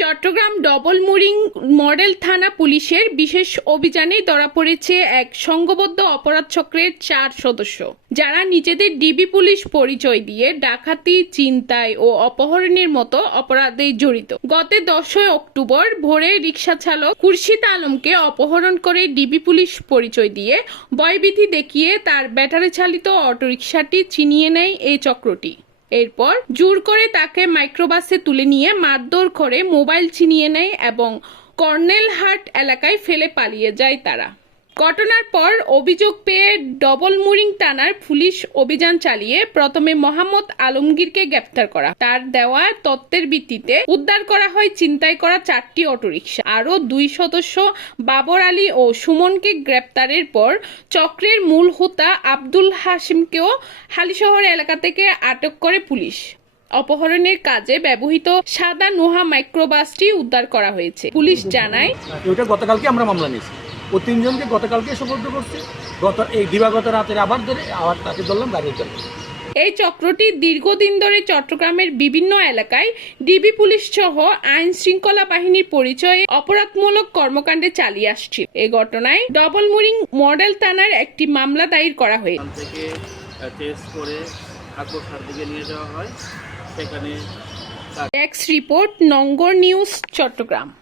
Chittagong double mooring model থানা পুলিশের বিশেষ অভিযানে ধরা পড়েছে এক সংঘবদ্ধ অপরাধ চক্রের চার সদস্য, যারা নিজেদের ডিবি পুলিশ পরিচয় দিয়ে ডাকাতি, চিন্তায় ও অপহরণের মতো অপরাধে জড়িত। গত দশই অক্টোবর ভোরে রিক্সা চালক খুরশিদ আলমকে অপহরণ করে ডিবি পুলিশ পরিচয় দিয়ে ভয়ভীতি দেখিয়ে তার ব্যাটারি চালিত অটোরিকশাটি ছিনিয়ে নেয় এই চক্রটি। এরপর জোর করে তাকে মাইক্রোবাসে তুলে নিয়ে মারধর করে মোবাইল ছিনিয়ে নেয় এবং কর্নেলহাট এলাকায় ফেলে পালিয়ে যায় তারা। ঘটনার পর অভিযোগ পেয়ে ডবল মুরিং থানার পুলিশ অভিযান চালিয়ে প্রথমে মোহাম্মদ আলমগীরকে গ্রেপ্তার করা। তার দেওয়া তত্ত্বের ভিত্তিতে উদ্ধার করা হয় চিন্তায় করা চারটি অটোরিকশা। আরও দুই সদস্য, বাবর আলী ও সুমনকে গ্রেপ্তারের পর চক্রের মূল হোতা আব্দুল হাশিমকেও হালিশহর এলাকা থেকে আটক করে পুলিশ। অপহরণের কাজে ব্যবহৃত সাদা নোহা মাইক্রোবাসটি উদ্ধার করা হয়েছে। পুলিশ জানায় গতকালকে আমরা মামলা নিয়েছি। ও তিনজনকে গতকালকে সুপর্দ করছে। গত এই দিবাগত রাতের আবার ধরে আবার তাকে ধরলাম গাড়ির জন্য। এই চক্রটি দীর্ঘদিন ধরে চট্টগ্রামের বিভিন্ন এলাকায় ডিবি পুলিশ সহ আইন শৃঙ্খলা বাহিনীর পরিচয়ে অপরাধমূলক কর্মকাণ্ডে চালিয়ে আসছে। এ ঘটনায় ডবল মুরিং মডেল থানার একটি মামলা দায়ের করা হয়েছে। টেস্ট করে আকবর দিকে নিয়ে যাওয়া হয়। সেখানে এক্স রিপোর্ট নঙ্গর নিউজ চট্টগ্রাম।